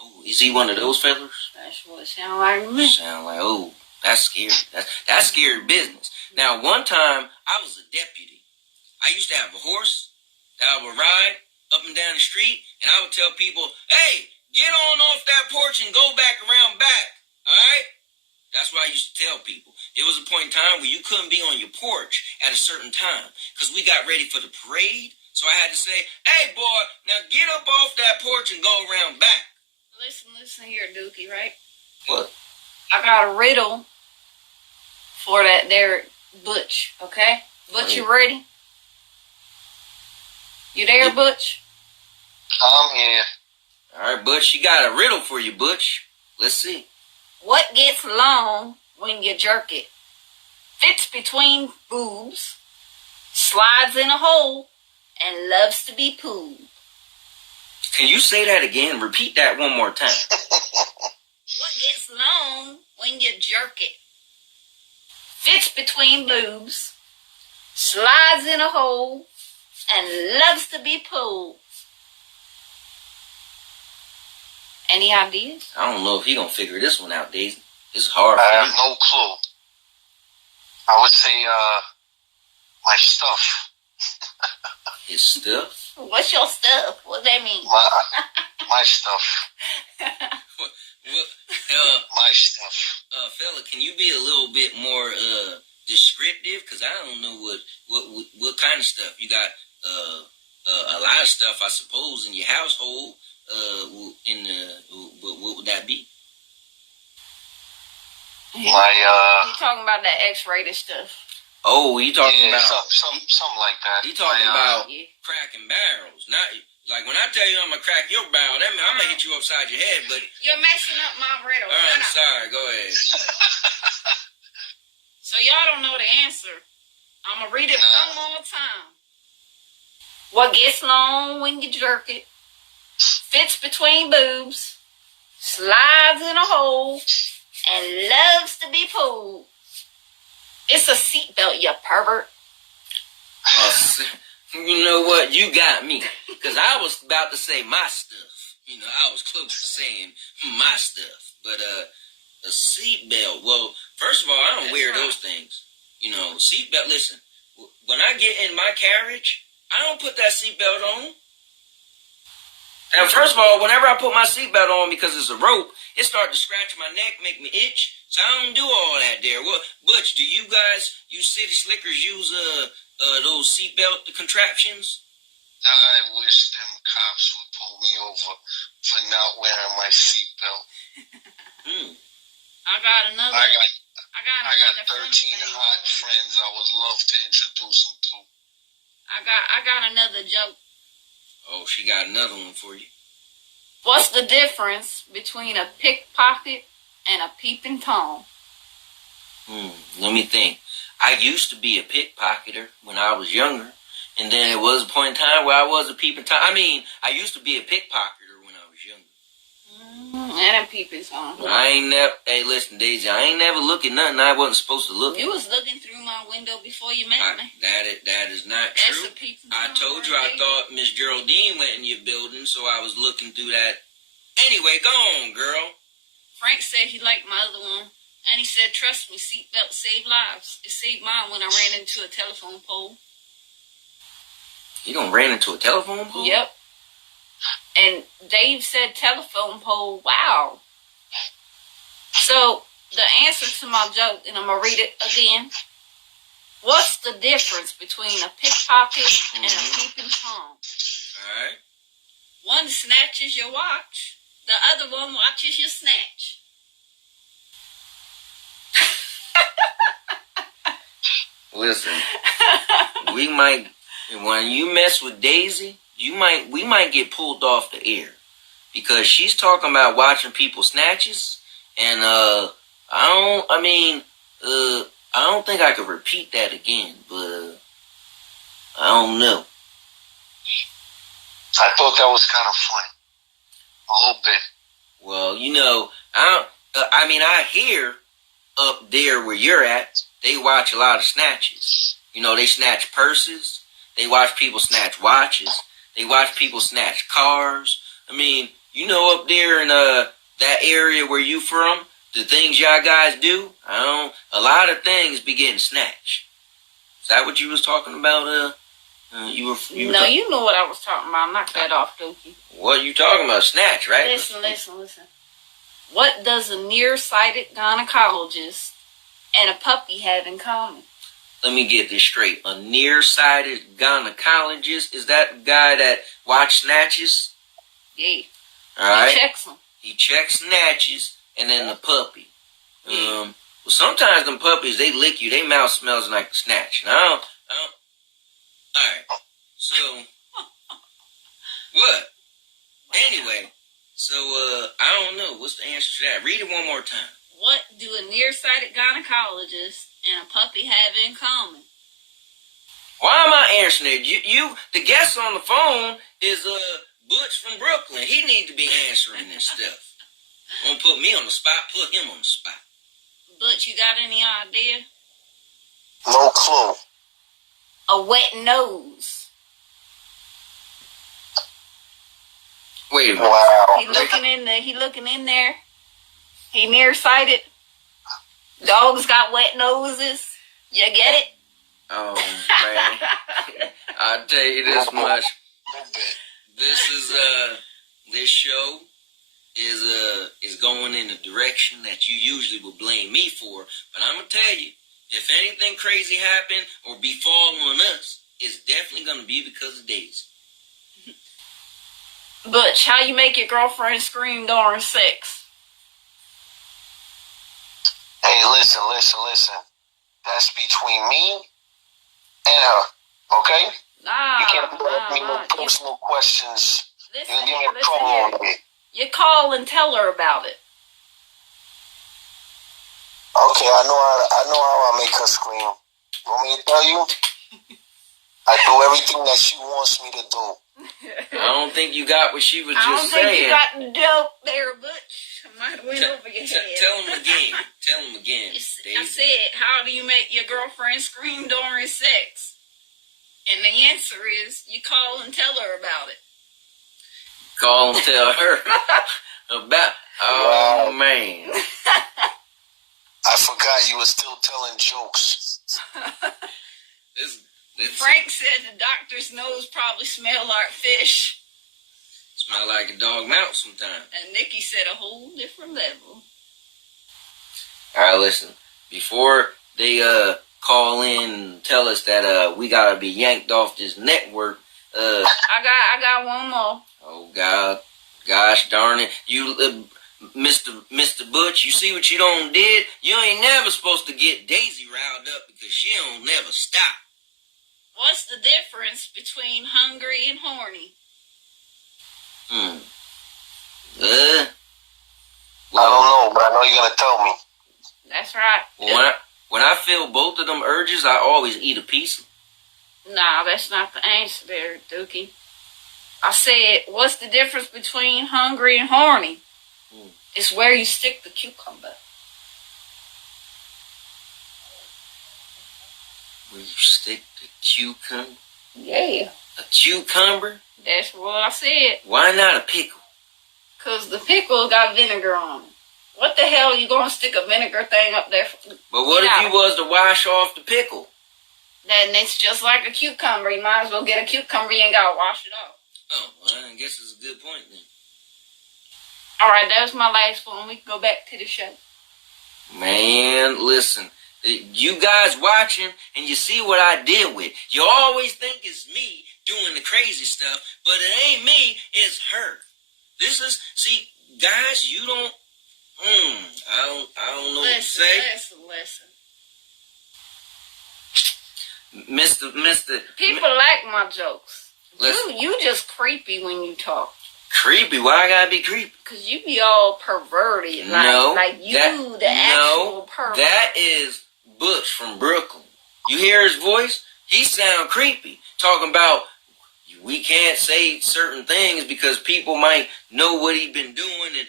Oh, is he one of those fellas? That's what it sound like to me. Sound like, That's scary. That's scary business. Now, one time, I was a deputy. I used to have a horse that I would ride up and down the street, and I would tell people, hey, get on off that porch and go back around back, all right? That's what I used to tell people. There was a point in time where you couldn't be on your porch at a certain time because we got ready for the parade. So I had to say, hey, boy, now get up off that porch and go around back. Listen here, Dookie, right? What? I got a riddle for that there Butch, okay? Butch, you ready? You there, Butch? I'm here. All right, Butch, you got a riddle for you, Butch. Let's see. What gets long when you jerk it? Fits between boobs, slides in a hole, and loves to be pulled. Can you say that again? Repeat that one more time. What gets long when you jerk it? Fits between boobs, slides in a hole, and loves to be pulled. Any ideas? I don't know if he gonna figure this one out, Daisy. It's hard I for have me. no clue. I would say, my stuff. His stuff? What's your stuff? What that mean? My stuff. What, My stuff. fella, can you be a little bit more descriptive? Because I don't know what kind of stuff. You got a lot of stuff, I suppose, in your household. What would that be? You talking about that X-rated stuff? Oh, you talking about something like that. you talking about cracking barrels? Not like when I tell you I'm gonna crack your barrel, that means I'm gonna hit you upside your head. But you're messing up my riddle. all right, I'm sorry. Go ahead. So y'all don't know the answer. I'm gonna read it one more time. What gets long when you jerk it? Fits between boobs, slides in a hole, and loves to be pulled. It's a seatbelt, you pervert. You know what? You got me. Because I was about to say my stuff. You know, I was close to saying my stuff. But a seatbelt, well, first of all, I don't wear those things. You know, seatbelt, listen, when I get in my carriage, I don't put that seatbelt on. And first of all, whenever I put my seatbelt on, because it's a rope, it starts to scratch my neck, make me itch. So I don't do all that there. Well, Butch, do you guys, you city slickers, use those seatbelt contraptions? I wish them cops would pull me over for not wearing my seatbelt. I got another. I got 13 hot friends I would love to introduce them to. I got another joke. Oh, she got another one for you. What's the difference between a pickpocket and a peeping Tom? Let me think. I used to be a pickpocketer when I was younger, and then there was a point in time where I was a peeping Tom. I mean, I used to be a pickpocketer when I was younger. And a peeping Tom. I ain't never. Hey, listen, Daisy. I ain't never look at nothing I wasn't supposed to look at. You was looking through my window before you met me. That is not That's true. a peeping I Tom told you right I thought Miss Geraldine went in your building, so I was looking through that. Anyway, go on, girl. Frank said he liked my other one, and he said, "Trust me, seatbelts save lives. It saved mine when I ran into a telephone pole." You done ran into a telephone pole? Yep. And Dave said telephone pole. Wow. So the answer to my joke, and I'm gonna read it again. What's the difference between a pickpocket and a peeping Tom? All right. One snatches your watch. The other one watches your snatch. Listen, we might, when you mess with Daisy, we might get pulled off the air because she's talking about watching people snatches, and I don't think I could repeat that again, but I don't know. I thought that was kind of funny. A little bit. Well, you know, I hear up there where you're at, they watch a lot of snatches. You know, they snatch purses. They watch people snatch watches. They watch people snatch cars. I mean, you know, up there in that area where you from, the things y'all guys do, a lot of things be getting snatched. Is that what you was talking about? You were you know what I was talking about. Knock that off, Dookie. What you talking about? Snatch, right? Listen. What does a nearsighted gynecologist and a puppy have in common? Let me get this straight. A nearsighted gynecologist, is that the guy that watch snatches? Yeah. All right. He checks them. He checks snatches, and then the puppy. Yeah. Well, sometimes them puppies, they lick you. Their mouth smells like a snatch. And I don't. All right. So, what? Anyway, so I don't know. What's the answer to that? Read it one more time. What do a nearsighted gynecologist and a puppy have in common? Why am I answering it? You, the guest on the phone is Butch from Brooklyn. He need to be answering this stuff. Don't put me on the spot. Put him on the spot. Butch, you got any idea? No clue. A wet nose. Wait a minute. Wow. He looking in there. He nearsighted. Dogs got wet noses. You get it? Oh man. I'll tell you this much. This show is going in a direction that you usually would blame me for, but I'm gonna tell you, if anything crazy happen or befall on us, it's definitely gonna be because of Daisy. Butch, how you make your girlfriend scream during sex? Hey, listen. That's between me and her, okay? You can't ask me no personal questions. Listen You'll give me here, trouble on it. You call and tell her about it. Okay, I know how I make her scream. You want me to tell you? I do everything that she wants me to do. I don't think you got what she was I just don't think saying. you got the joke there, Butch. I might have went over your head. Tell him again. I said, how do you make your girlfriend scream during sex? And the answer is, you call and tell her about it. Call and tell her about. Oh man. I forgot you were still telling jokes. Frank said the doctor's nose probably smelled like fish. Smell like a dog mouth sometimes. And Nikki said a whole different level. All right, listen. Before they call in and tell us that we gotta be yanked off this network. I got one more. Oh God, gosh darn it! You, Mr. Butch, you see what you done did? You ain't never supposed to get Daisy riled up because she don't never stop. What's the difference between hungry and horny? Well, I don't know, but I know you're gonna tell me. That's right. Well, when I feel both of them urges, I always eat a piece. Nah, that's not the answer there, Dookie. I said, what's the difference between hungry and horny? It's where you stick the cucumber. Where you stick the cucumber? Yeah. A cucumber? That's what I said. Why not a pickle? Because the pickle got vinegar on it. What the hell are you going to stick a vinegar thing up there for? But what if you was to wash off the pickle? Then it's just like a cucumber. You might as well get a cucumber. You ain't got to wash it off. Oh, well, I guess it's a good point then. All right, that was my last one. We can go back to the show. Man, listen. You guys watching and you see what I deal with. You always think it's me doing the crazy stuff, but it ain't me, it's her. This is, see, guys, you don't, I don't know what to say. Listen. Mr. People like my jokes. You just creepy when you talk. Creepy? Why I gotta be creepy? Because you be all perverted. Like you, the actual pervert. That is Butch from Brooklyn. You hear his voice? He sound creepy. Talking about we can't say certain things because people might know what he been doing. And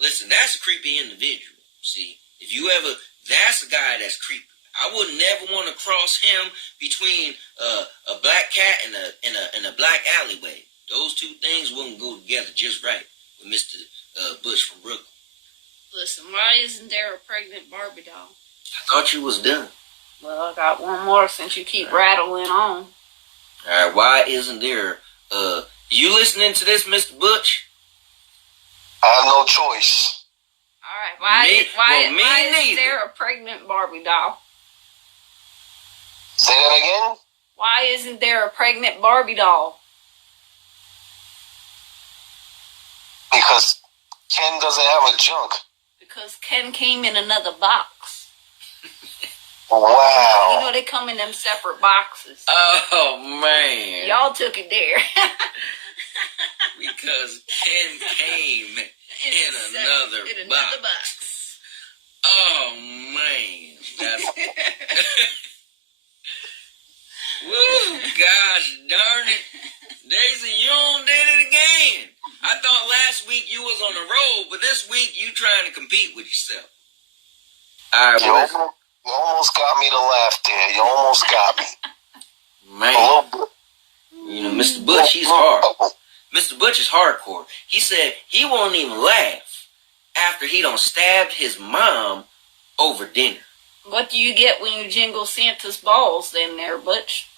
listen, that's a creepy individual. See, if you ever, that's a guy that's creepy. I would never want to cross him between a black cat and a black alleyway. Those two things wouldn't go together just right with Mr. Bush from Brooklyn. question. Why isn't there a pregnant Barbie doll? I thought you was done. Well, I got one more since you keep rattling on. Alright, why isn't there, you listening to this, Mr. Butch? I have no choice. Alright, why neither. is there a pregnant Barbie doll? Say that again? Why isn't there a pregnant Barbie doll? Because Ken doesn't have a junk. Because Ken came in another box. Wow. You know they come in them separate boxes. Oh, man. Y'all took it there. Because Ken came in another box. Oh, man. That's... Woo, gosh darn it. Daisy, you done did it again. I thought last week you was on the road, but this week you trying to compete with yourself. All right, well, You almost got me to laugh there. You almost got me. man. You know, Mr. Butch, he's hard. Mr. Butch is hardcore. He said he won't even laugh after he done stabbed his mom over dinner. What do you get when you jingle Santa's balls then there, Butch?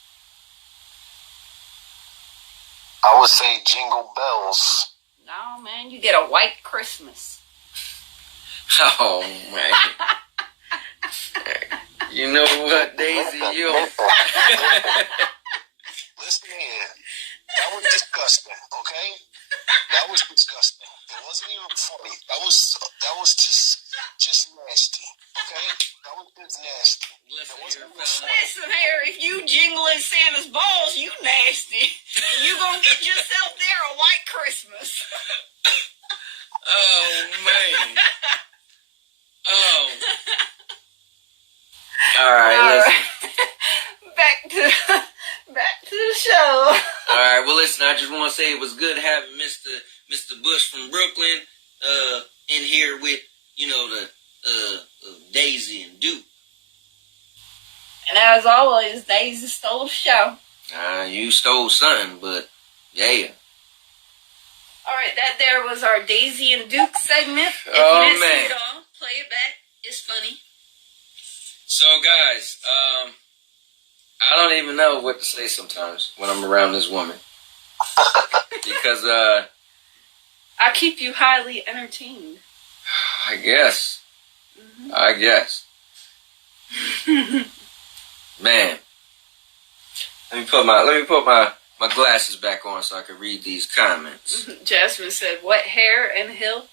I would say jingle bells. No, man, you get a white Christmas. Oh, man. You know what, Daisy? You... Listen here. That was disgusting, okay? That was disgusting. It wasn't even funny. That was just nasty, okay? That was just nasty. Listen here, if you jingling Santa's balls, you nasty. You gonna get yourself there a white Christmas. Oh, man. Oh. All right, listen. Back to the show. All right, well, listen, I just want to say it was good having Mr. Bush from Brooklyn in here with, you know, the Daisy and Duke. And as always, Daisy stole the show. You stole something, but yeah. All right, that there was our Daisy and Duke segment. If Oh, you didn't man. see it all, play it back. It's funny. So, guys, I don't even know what to say sometimes when I'm around this woman. Because, I keep you highly entertained. I guess. Mm-hmm. I guess. Man. Let me put my glasses back on so I can read these comments. Jasmine said, "What hair and hill?"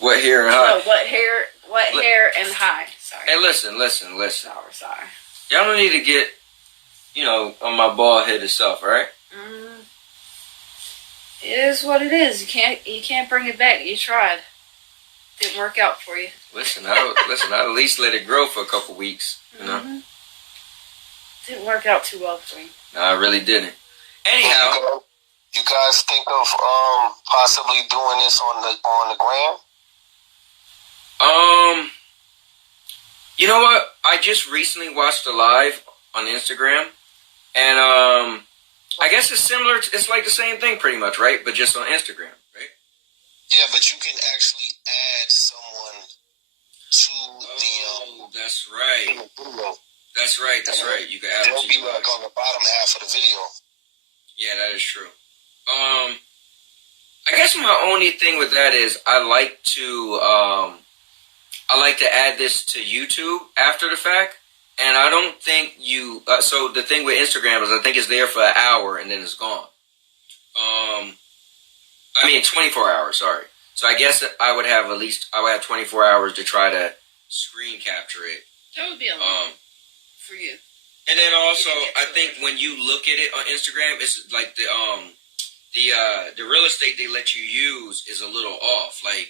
What hair and high? No, what hair and high. Sorry. Hey, listen. Sorry. Y'all don't need to get, you know, on my bald headed self, right? It is what it is. You can't bring it back. You tried. Didn't work out for you. Listen, I at least let it grow for a couple weeks, you know. Mm-hmm. Didn't work out too well for you. No, I really didn't. Anyhow, you guys think of possibly doing this on the gram? You know what? I just recently watched a live on Instagram, and I guess it's similar. It's like the same thing, pretty much, right? But just on Instagram, right? Yeah, but you can actually add someone to the. That's right. Video. That's right. You can add them They'll to be your like on the bottom half of the video. Yeah, that is true. I guess my only thing with that is I like to add this to YouTube after the fact, and I don't think you. So the thing with Instagram is I think it's there for an hour and then it's gone. 24 hours. Sorry. So I guess I would have 24 hours to try to screen capture it. That would be a lot for you. And then also, I think when you look at it on Instagram, it's like the real estate they let you use is a little off. Like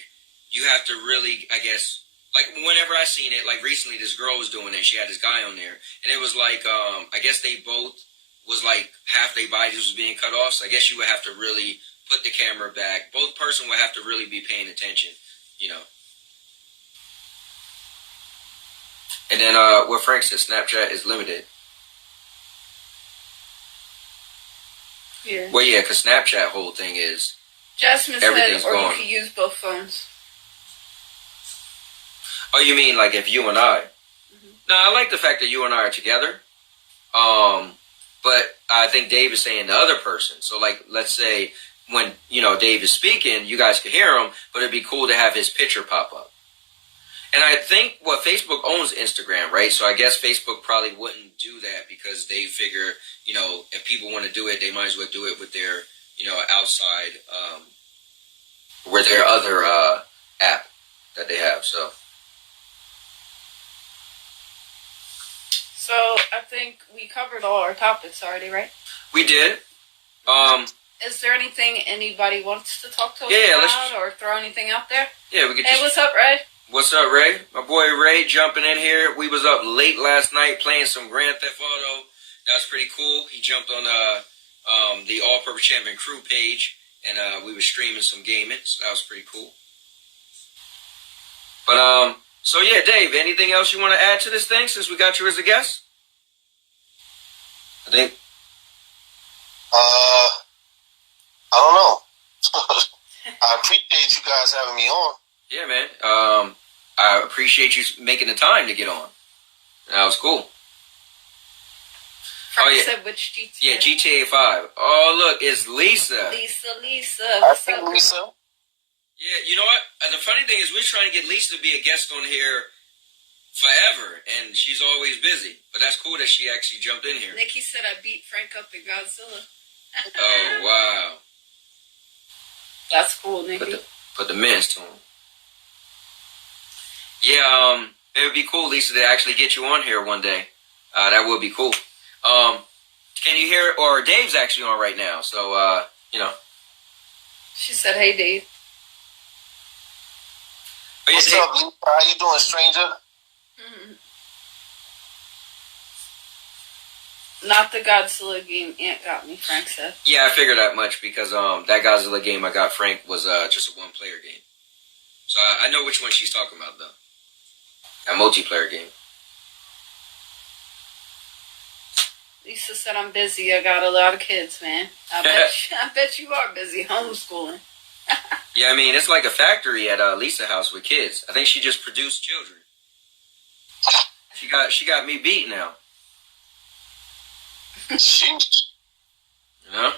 you have to really, I guess, like whenever I seen it, like recently, this girl was doing it. She had this guy on there, and it was like, I guess they both was like half their bodies was being cut off. So I guess you would have to really put the camera back. Both person would have to really be paying attention, you know. And then what Frank said, Snapchat is limited. Yeah. Well, yeah, because Snapchat whole thing is Jasmine said, everything's or gone. you could use both phones. Oh, you mean like if you and I? No, I like the fact that you and I are together. But I think Dave is saying the other person. So, like, let's say when, Dave is speaking, you guys could hear him, but it'd be cool to have his picture pop up. And I think, Facebook owns Instagram, right? So I guess Facebook probably wouldn't do that because they figure, if people want to do it, they might as well do it with their, outside, with their other app that they have, so. So I think we covered all our topics already, right? We did. Is there anything anybody wants to talk to us about or throw anything out there? Yeah, we could. Hey, what's up, Ray? What's up, Ray? My boy Ray jumping in here. We was up late last night playing some Grand Theft Auto. That was pretty cool. He jumped on the AllPurposeChamp and crew page, and we were streaming some gaming, so that was pretty cool. But so yeah, Dave, anything else you want to add to this thing since we got you as a guest? I think. I don't know. I appreciate you guys having me on. Yeah, man. I appreciate you making the time to get on. That was cool. Frank said which GTA? Yeah, GTA 5. Oh, look, it's Lisa. Lisa. What's up, Lisa? Yeah, you know what? The funny thing is we're trying to get Lisa to be a guest on here forever, and she's always busy. But that's cool that she actually jumped in here. Nikki said I beat Frank up in Godzilla. Oh, wow. That's cool, Nikki. Put the mints to him. Yeah, it would be cool, Lisa, to actually get you on here one day. That would be cool. Can you hear? Or Dave's actually on right now, so She said, "Hey, Dave." Oh, yeah, What's Dave. up, Lisa? How you doing, stranger? Not the Godzilla game Ant got me, Frank said. Yeah, I figured that much because that Godzilla game I got Frank was just a one-player game. So I know which one she's talking about, though. A multiplayer game. Lisa said, I'm busy. I got a lot of kids, man. I bet you are busy homeschooling. Yeah, I mean, it's like a factory at Lisa's house with kids. I think she just produced children. She got me beat now. Sheesh. You know?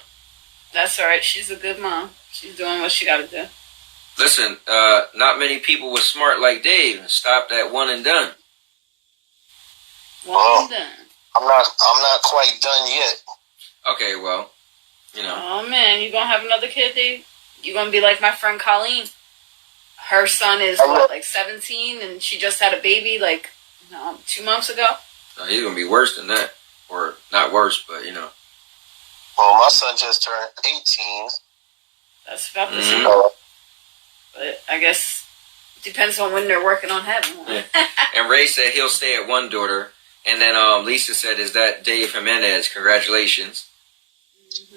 That's all right. She's a good mom. She's doing what she got to do. Listen, not many people were smart like Dave and stopped at one and done. One and done. I'm not quite done yet. Okay, well, Oh, man. You going to have another kid, Dave? You going to be like my friend Colleen. Her son is, like 17, and she just had a baby, 2 months ago? No, he's going to be worse than that. Or, not worse, but, Well, my son just turned 18. That's about the same. But I guess it depends on when they're working on having one. Yeah. And Ray said he'll stay at one daughter. And then Lisa said, is that Dave Jimenez? Congratulations. Mm-hmm.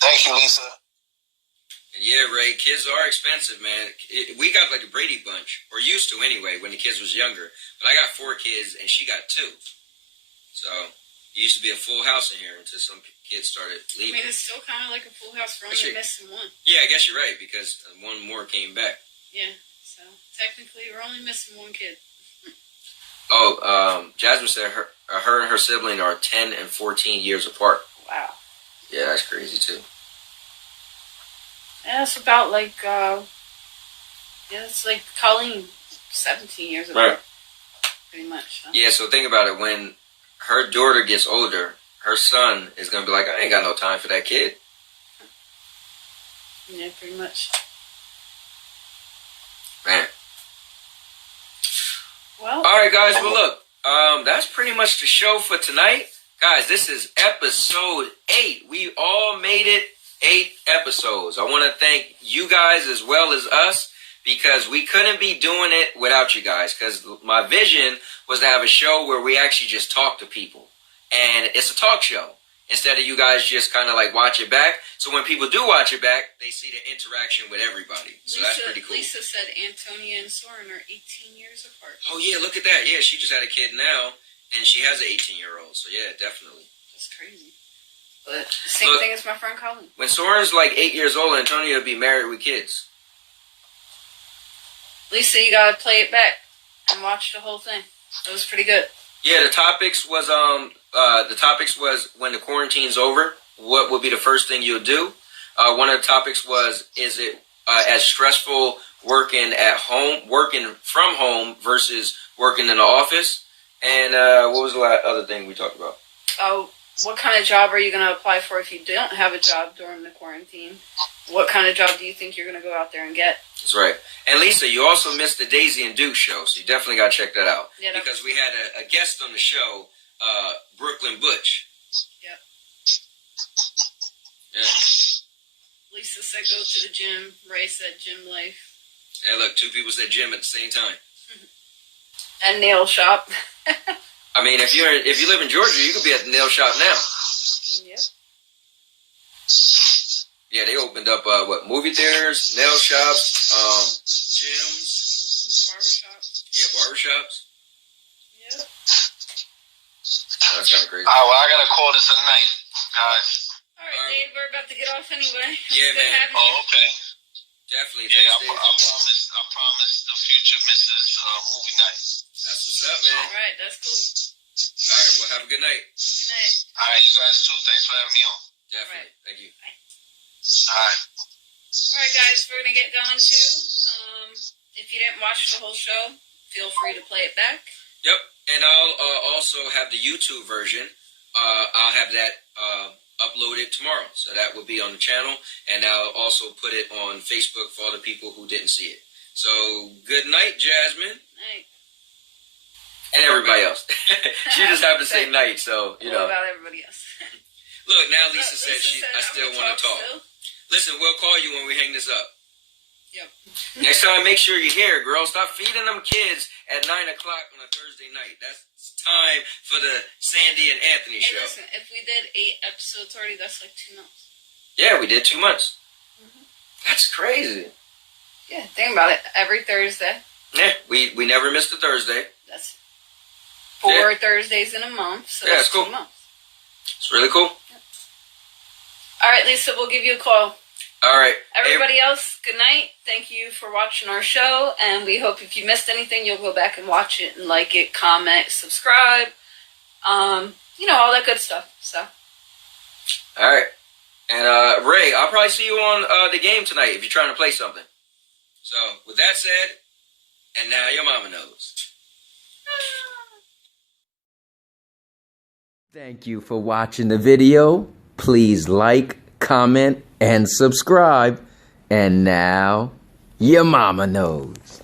Thank you, Lisa. And yeah, Ray, kids are expensive, man. We got like a Brady Bunch, or used to anyway, when the kids was younger. But I got 4 kids, and she got 2. So it used to be a full house in here until some kids started leaving. I mean, it's still kind of like a full house. We're only missing one. Yeah, I guess you're right, because one more came back. Yeah, so technically we're only missing one kid. Oh, Jasmine said her and her sibling are 10 and 14 years apart. Wow. Yeah, that's crazy too. Yeah, it's about like, it's like Colleen, 17 years apart. Right. Pretty much. Huh? Yeah, so think about it. When her daughter gets older, her son is going to be like, I ain't got no time for that kid. Yeah, pretty much. Man. Well. All right, guys. Well, look, that's pretty much the show for tonight. Guys, this is episode 8. We all made it 8 episodes. I want to thank you guys as well as us, because we couldn't be doing it without you guys, because my vision was to have a show where we actually just talk to people. And it's a talk show, instead of you guys just kind of like watch it back. So when people do watch it back, they see the interaction with everybody. So that's pretty cool. Lisa said Antonia and Soren are 18 years apart. Oh, yeah, look at that. Yeah, she just had a kid now, and she has an 18-year-old. So, yeah, definitely. That's crazy. But the same thing as my friend Colleen. When Soren's like 8 years old, Antonia will be married with kids. Lisa, you gotta play it back. and watched the whole thing. It was pretty good. Yeah, the topics was when the quarantine's over, what would be the first thing you'll do? One of the topics was, is it as stressful working from home versus working in the office? And what was the other thing we talked about? Oh, what kind of job are you going to apply for if you don't have a job during the quarantine? What kind of job do you think you're going to go out there and get? That's right. And Lisa, you also missed the Daisy and Duke show, so you definitely got to check that out. Yeah, because we had a guest on the show, Brooklyn Butch. Yep. Yeah. Lisa said go to the gym. Ray said gym life. Hey, look, two people said gym at the same time. And nail shop. I mean, if you live in Georgia, you could be at the nail shop now. Yep. Yeah, they opened up movie theaters, nail shops, gyms, Barbershops. Yeah, barbershops. Yep. That's kind of crazy. All right, well, I gotta call this a night, guys. All right, Dave, we're about to get off anyway. Yeah, Good man. having you. Oh, okay. Definitely. Yeah, Thanks, Dave. I promise the future Mrs. Movie night. That's what's up, man. All right, that's cool. All right, well, have a good night. Good night. All right, you guys too. Thanks for having me on. Definitely. Right. Thank you. All right. All right, guys, we're going to get going, too. If you didn't watch the whole show, feel free to play it back. Yep, and I'll also have the YouTube version. I'll have that uploaded tomorrow, so that will be on the channel, and I'll also put it on Facebook for all the people who didn't see it. So, good night, Jasmine. Night. And everybody else. She just happened to say night, so, you know. What about everybody else? Look, now Lisa said I "I'm still gonna want to talk. still." Listen, we'll call you when we hang this up. Yep. Next time, make sure you're here, girl. Stop feeding them kids at 9 o'clock on a Thursday night. That's time for the Sandy and Anthony Hey, show. listen, if we did 8 episodes already, that's like 2 months. Yeah, we did 2 months. Mm-hmm. That's crazy. Yeah, think about it. Every Thursday. Yeah, we never missed a Thursday. That's 4 Thursdays in a month, so Yeah, that's it's cool. 2 months. It's really cool. All right, Lisa, we'll give you a call. All right. Everybody else, good night. Thank you for watching our show, and we hope if you missed anything, you'll go back and watch it and like it, comment, subscribe, all that good stuff. So. All right. And Ray, I'll probably see you on the game tonight if you're trying to play something. So, with that said, and now your mama knows. Thank you for watching the video. Please like, comment, and subscribe. And now, your mama knows.